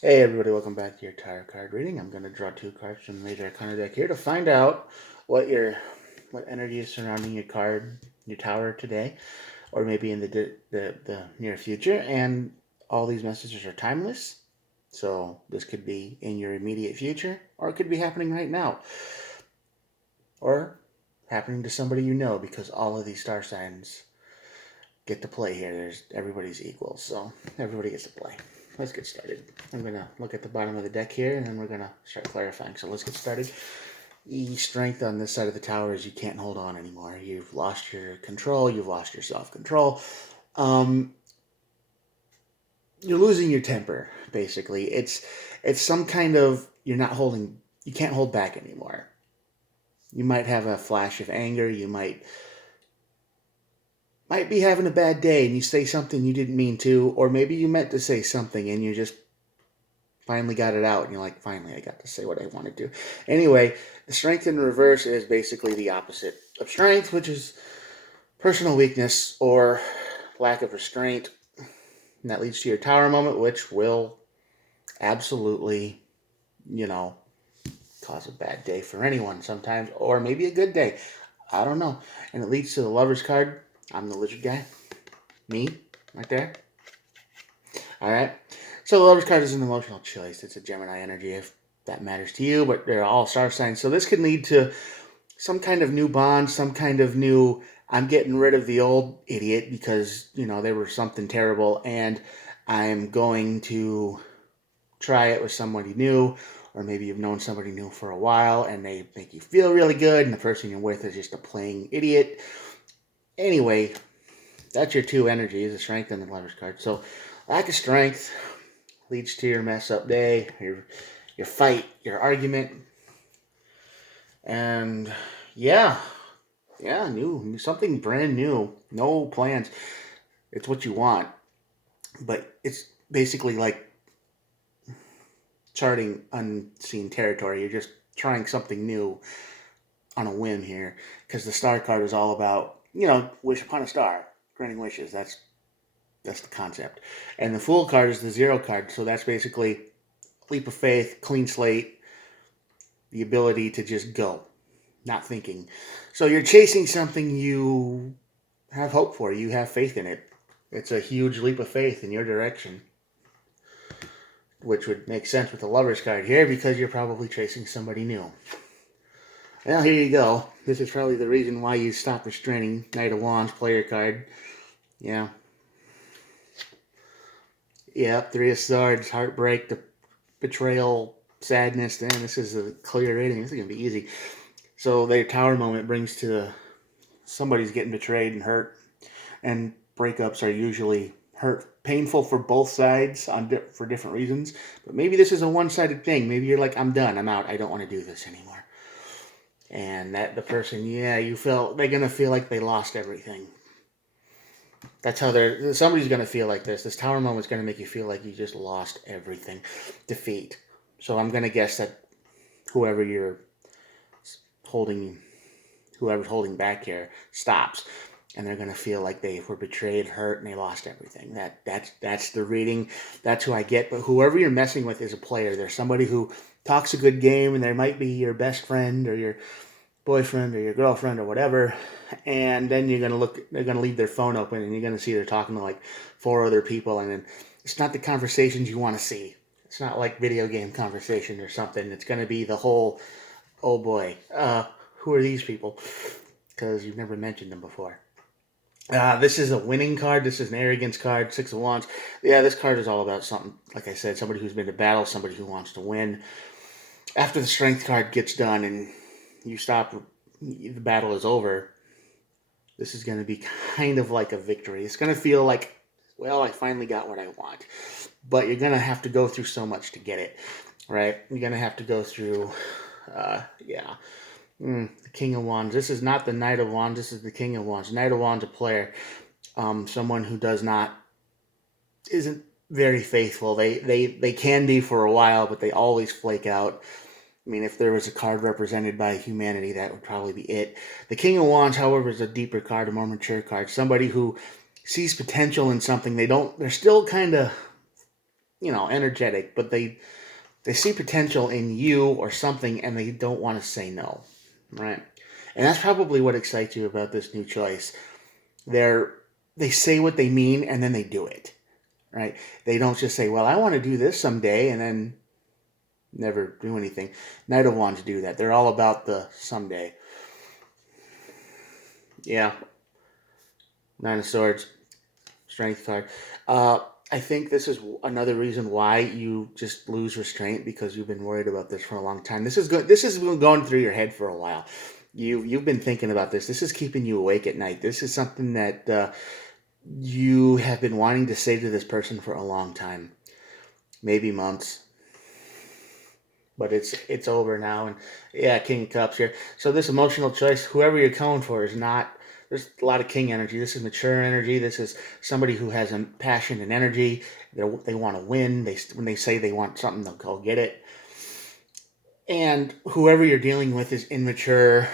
Hey everybody, welcome back to your tarot card reading. I'm going to draw two cards from the Major Arcana deck here to find out what energy is surrounding your card, your tower today, or maybe in the near future. And all these messages are timeless, so this could be in your immediate future, or it could be happening right now, or happening to somebody you know, because all of these star signs get to play here. There's everybody's equal, so everybody gets to play. Let's get started. I'm gonna look at the bottom of the deck here, and then we're gonna start clarifying. So let's get started. The strength on this side of the tower is you can't hold on anymore. You've lost your control. You've lost your self-control. Um, you're losing your temper. Basically, it's some kind of you're not holding. You can't hold back anymore. You might have a flash of anger. You might be having a bad day and you say something you didn't mean to, or maybe you meant to say something and you just finally got it out and you're like, finally, I got to say what I wanted to. Anyway, the strength in reverse is basically the opposite of strength, which is personal weakness or lack of restraint. And that leads to your tower moment, which will absolutely, you know, cause a bad day for anyone sometimes, or maybe a good day. I don't know. And it leads to the lover's card. I'm the lizard guy. Me, right there. All right. So the Lover's card is an emotional choice. It's a Gemini energy, if that matters to you, but they're all star signs. So this could lead to some kind of new bond, some kind of new. I'm getting rid of the old idiot because they were something terrible, and I'm going to try it with somebody new. Or maybe you've known somebody new for a while and they make you feel really good, and the person you're with is just a plain idiot. Anyway, that's your two energies, the strength and the Lover's card. So lack of strength leads to your mess up day, your fight, your argument, and yeah, new something brand new, no plans. It's what you want, but it's basically like charting unseen territory. You're just trying something new on a whim here, because the star card is all about wish upon a star, granting wishes. That's the concept, and the fool card is the zero card. So that's basically leap of faith, clean slate, the ability to just go, not thinking. So you're chasing something you have hope for, you have faith in it. It's a huge leap of faith in your direction, which would make sense with the Lover's card here because you're probably chasing somebody new. Well, here you go. This is probably the reason why you stopped restraining. Knight of Wands, player card. Yeah. Yeah, Three of Swords, heartbreak, the betrayal, sadness. Damn, this is a clear rating. This is going to be easy. So their tower moment brings to somebody's getting betrayed and hurt, and breakups are usually painful for both sides for different reasons. But maybe this is a one-sided thing. Maybe you're like, I'm done, I'm out, I don't want to do this anymore. And that the person, they're gonna feel like they lost everything. That's how somebody's gonna feel like this. This tower moment's gonna make you feel like you just lost everything. Defeat. So I'm gonna guess that whoever you're holding whoever's holding back here stops, and they're going to feel like they were betrayed, hurt, and they lost everything. That's the reading. That's who I get. But whoever you're messing with is a player. There's somebody who talks a good game, and there might be your best friend or your boyfriend or your girlfriend or whatever. And then you're going to look. They're going to leave their phone open, and you're going to see they're talking to like four other people, and then it's not the conversations you want to see. It's not like video game conversation or something. It's going to be the whole, oh boy, who are these people? Because you've never mentioned them before. This is a winning card. This is an arrogance card. Six of Wands. Yeah, this card is all about something. Like I said, somebody who's been to battle, somebody who wants to win. After the strength card gets done and you stop, the battle is over. This is going to be kind of like a victory. It's going to feel like, well, I finally got what I want. But you're going to have to go through so much to get it, right? You're going to have to go through, yeah. The King of Wands. This is not the Knight of Wands. This is the King of Wands. Knight of Wands, a player, someone who isn't very faithful. They can be for a while, but they always flake out. I mean, if there was a card represented by humanity, that would probably be it. The King of Wands, however, is a deeper card, a more mature card. Somebody who sees potential in something. They're still kind of energetic, but they see potential in you or something, and they don't want to say no, right? And that's probably what excites you about this new choice. They're they say what they mean, and then they do it, right? They don't just say, "Well, I want to do this someday," and then never do anything. Knight of Wands do that. They're all about the someday. Yeah, Nine of Swords, Strength card. Uh, I think this is another reason why you just lose restraint, because you've been worried about this for a long time. This is good. This has been going through your head for a while. You've been thinking about this. This is keeping you awake at night. This is something that you have been wanting to say to this person for a long time, maybe months. But it's over now, and yeah, King of Cups here. So this emotional choice, whoever you're going for, is not. There's a lot of King energy. This is mature energy. This is somebody who has a passion and energy. They want to win. When they say they want something, they'll go get it. And whoever you're dealing with is immature,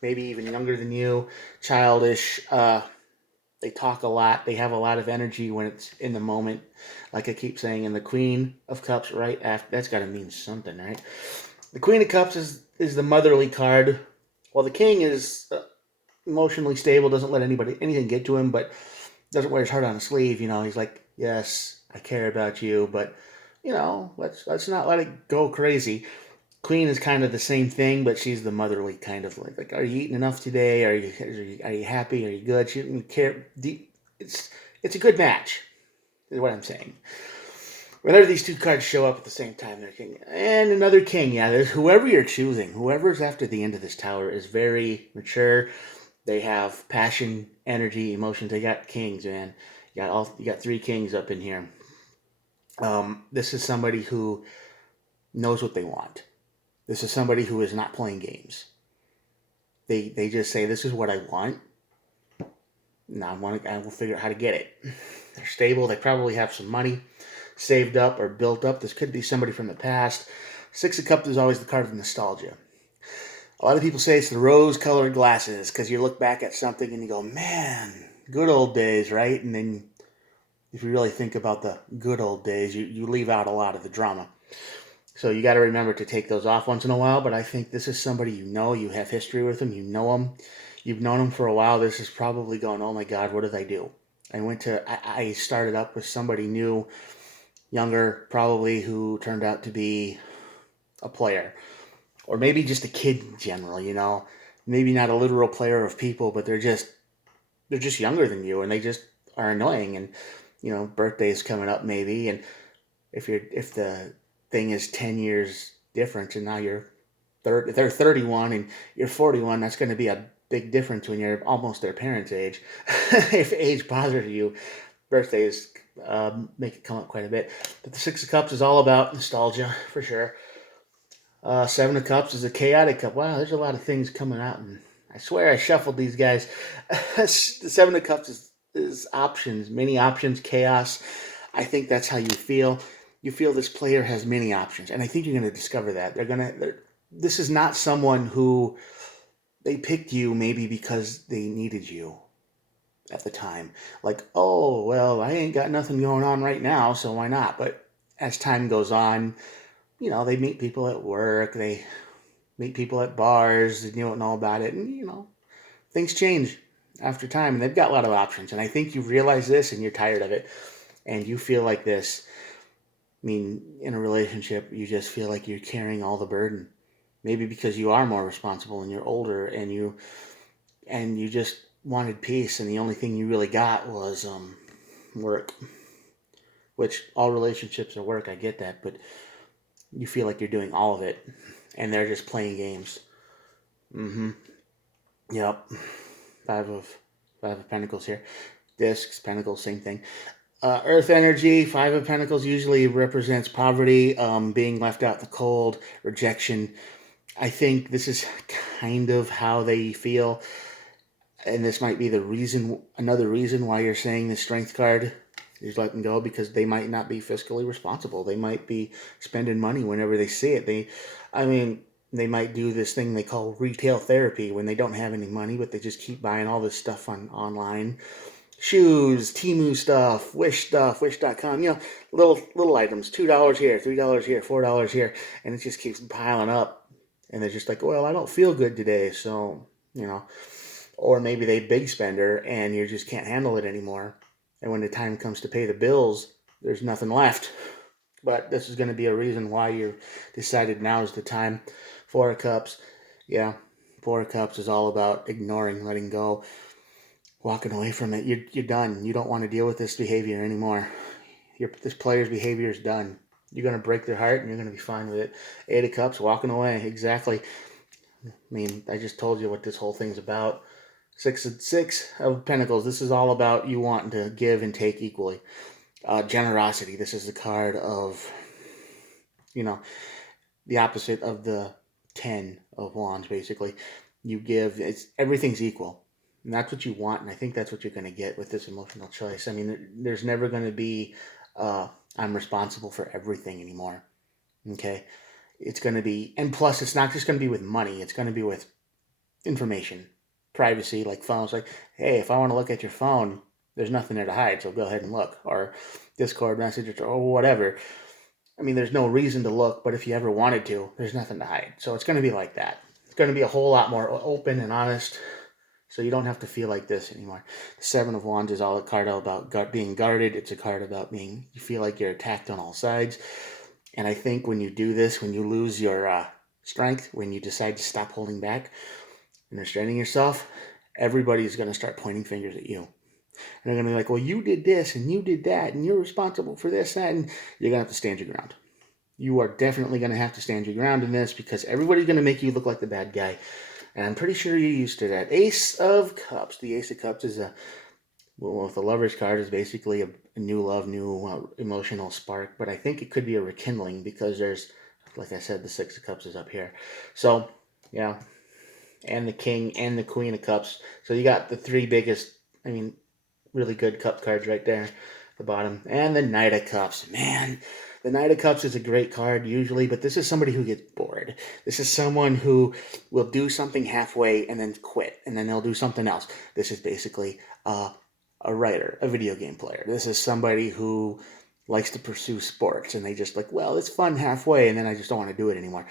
maybe even younger than you, childish. They talk a lot. They have a lot of energy when it's in the moment. Like I keep saying, and the Queen of Cups right after, that's got to mean something, right? The Queen of Cups is the motherly card, while the King is emotionally stable, doesn't let anything get to him, but doesn't wear his heart on his sleeve. He's like, yes, I care about you, but let's not let it go crazy. Queen is kind of the same thing, but she's the motherly kind of like, are you eating enough today? Are you happy? Are you good? She doesn't care. It's a good match, is what I'm saying. Whenever these two cards show up at the same time, they're king and another king. Yeah, there's whoever you're choosing, whoever's after the end of this tower is very mature. They have passion, energy, emotions. They got kings, man. You got three kings up in here. This is somebody who knows what they want. This is somebody who is not playing games. They just say, this is what I want. Now I will figure out how to get it. They're stable. They probably have some money saved up or built up. This could be somebody from the past. Six of Cups is always the card of nostalgia. A lot of people say it's the rose-colored glasses, because you look back at something and you go, man, good old days, right? And then if you really think about the good old days, you leave out a lot of the drama. So you got to remember to take those off once in a while. But I think this is somebody you have history with them, you know them, you've known them for a while. This is probably going, oh my God, what did I do? I started up with somebody new, younger probably, who turned out to be a player, or maybe just a kid in general. Maybe not a literal player of people, but they're just younger than you, and they just are annoying. And birthday's coming up maybe, and if the thing is 10 years difference, and now they're 31 and you're 41, that's going to be a big difference when you're almost their parents' age. If age bothers you, birthdays make it come up quite a bit. But the Six of Cups is all about nostalgia, for sure. Seven of Cups is a chaotic cup. Wow, there's a lot of things coming out, and I swear I shuffled these guys. The Seven of Cups is options, many options, chaos. I think that's how you feel. You feel this player has many options, and I think you're going to discover that. This is not someone who they picked you maybe because they needed you at the time. Like, oh, well, I ain't got nothing going on right now, so why not? But as time goes on, they meet people at work, they meet people at bars, and you don't know about it, and things change after time, and they've got a lot of options. And I think you realize this, and you're tired of it, and you feel like this. I mean, in a relationship, you just feel like you're carrying all the burden. Maybe because you are more responsible and you're older, and you just wanted peace, and the only thing you really got was work. Which all relationships are work, I get that, but you feel like you're doing all of it, and they're just playing games. Mm-hmm. Yep. Five of Pentacles here. Discs, Pentacles, same thing. Earth energy, Five of Pentacles usually represents poverty, being left out in the cold, rejection. I think this is kind of how they feel, and this might be another reason why you're saying the Strength card is letting go, because they might not be fiscally responsible. They might be spending money whenever they see it. They might do this thing they call retail therapy when they don't have any money, but they just keep buying all this stuff online. shoes, Temu stuff, Wish.com, little items, $2 here, $3 here, $4 here, and it just keeps piling up. And they're just like, well, I don't feel good today, so, or maybe they big spender and you just can't handle it anymore. And when the time comes to pay the bills, there's nothing left. But this is going to be a reason why you decided now is the time. Four of Cups, yeah, Four of Cups is all about ignoring, letting go, walking away from it. You're done. You don't want to deal with this behavior anymore. This player's behavior is done. You're going to break their heart and you're going to be fine with it. Eight of Cups, walking away. Exactly. I mean, I just told you what this whole thing's about. Six of Pentacles. This is all about you wanting to give and take equally. Generosity. This is the card of, the opposite of the 10 of Wands, basically. You give, everything's equal. And that's what you want, and I think that's what you're going to get with this emotional choice. I mean, there's never going to be, I'm responsible for everything anymore. Okay? It's going to be, and plus, it's not just going to be with money. It's going to be with information, privacy, like phones. Like, hey, if I want to look at your phone, there's nothing there to hide, so go ahead and look. Or Discord message or whatever. I mean, there's no reason to look, but if you ever wanted to, there's nothing to hide. So it's going to be like that. It's going to be a whole lot more open and honest, so you don't have to feel like this anymore. The Seven of Wands is a card about being guarded. It's a card about you feel like you're attacked on all sides. And I think when you do this, when you lose your strength, when you decide to stop holding back and restraining yourself, everybody's going to start pointing fingers at you. And they're going to be like, well, you did this and you did that and you're responsible for this, that, and you're going to have to stand your ground. You are definitely going to have to stand your ground in this because everybody's going to make you look like the bad guy. And I'm pretty sure you're used to that. Ace of Cups. The Ace of Cups is with the Lover's card is basically a new love, new emotional spark. But I think it could be a rekindling because there's, like I said, the Six of Cups is up here. So, yeah. And the King and the Queen of Cups. So you got the three biggest, really good cup cards right there at the bottom. And the Knight of Cups. Man, the Knight of Cups is a great card usually, but this is somebody who gets bored. This is someone who will do something halfway and then quit, and then they'll do something else. This is basically a writer, a video game player. This is somebody who likes to pursue sports, and they just like, well, it's fun halfway, and then I just don't want to do it anymore.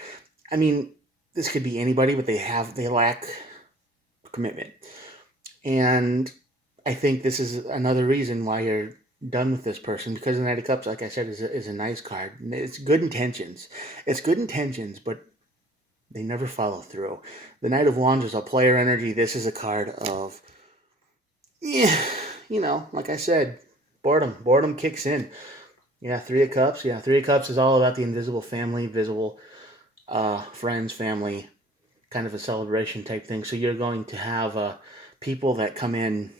I mean, this could be anybody, but they lack commitment. And I think this is another reason why you're done with this person, because the Knight of Cups, like I said, is a nice card. It's good intentions. It's good intentions, but they never follow through. The Knight of Wands is a player energy. This is a card of, like I said, boredom. Boredom kicks in. Yeah, Three of Cups. Yeah, Three of Cups is all about the invisible family, visible friends, family, kind of a celebration type thing. So you're going to have people that come in.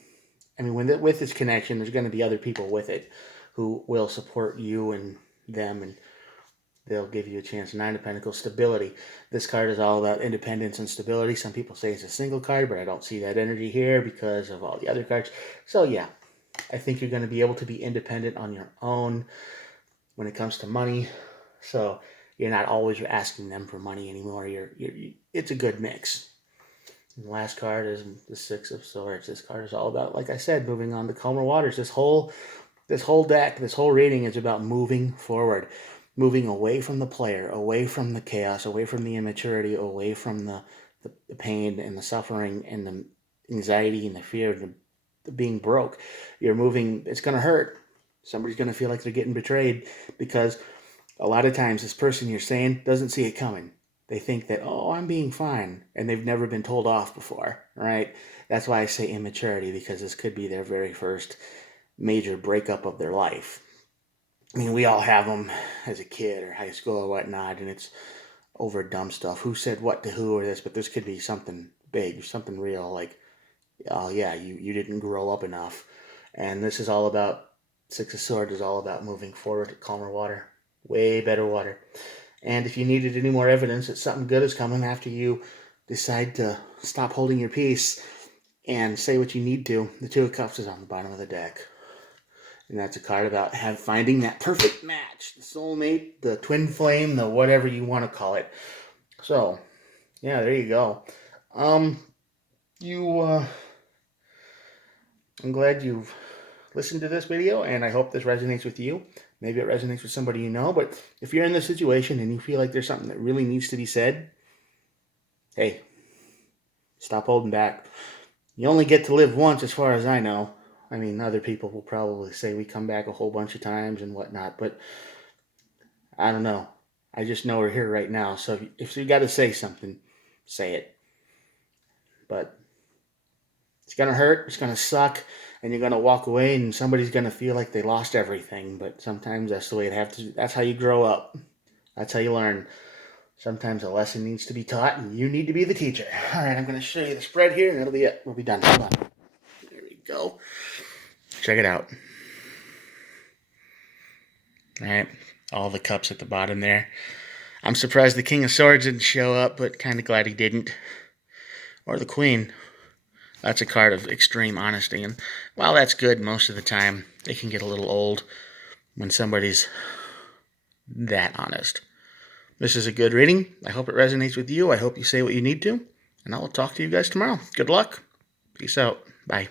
I mean, with this connection, there's going to be other people with it who will support you and them, and they'll give you a chance. Nine of Pentacles, stability. This card is all about independence and stability. Some people say it's a single card, but I don't see that energy here because of all the other cards. So yeah, I think you're going to be able to be independent on your own when it comes to money. So you're not always asking them for money anymore. It's a good mix. And the last card is the Six of Swords. This card is all about, like I said, moving on to calmer waters. This whole deck, this whole reading is about moving forward, moving away from the player, away from the chaos, away from the immaturity, away from the pain and the suffering and the anxiety and the fear and the being broke. You're moving. It's going to hurt. Somebody's going to feel like they're getting betrayed because a lot of times this person you're saying doesn't see it coming. They think that, oh, I'm being fine, and they've never been told off before, right? That's why I say immaturity, because this could be their very first major breakup of their life. I mean, we all have them as a kid or high school or whatnot, and it's over dumb stuff. Who said what to who or this, but this could be something big, something real, like, oh, yeah, you didn't grow up enough. And this is all about, Six of Swords is all about moving forward to calmer water, way better water. And if you needed any more evidence that something good is coming after you decide to stop holding your peace and say what you need to, the Two of Cups is on the bottom of the deck. And that's a card about finding that perfect match, the soulmate, the twin flame, the whatever you want to call it. So, yeah, there you go. I'm glad you've listened to this video, and I hope this resonates with you. Maybe it resonates with somebody you know, but if you're in this situation and you feel like there's something that really needs to be said, hey, stop holding back. You only get to live once, as far as I know. I mean, other people will probably say we come back a whole bunch of times and whatnot, but I don't know. I just know we're here right now. So if you got to say something, say it. But it's going to hurt. It's going to suck. And you're going to walk away and somebody's going to feel like they lost everything. But sometimes that's the way it has to. That's how you grow up. That's how you learn. Sometimes a lesson needs to be taught and you need to be the teacher. All right, I'm going to show you the spread here and that'll be it. We'll be done. Hold on. There we go. Check it out. All right, all the cups at the bottom there. I'm surprised the King of Swords didn't show up, but kind of glad he didn't. Or the Queen. That's a card of extreme honesty, and while that's good most of the time, it can get a little old when somebody's that honest. This is a good reading. I hope it resonates with you. I hope you say what you need to, and I will talk to you guys tomorrow. Good luck. Peace out. Bye.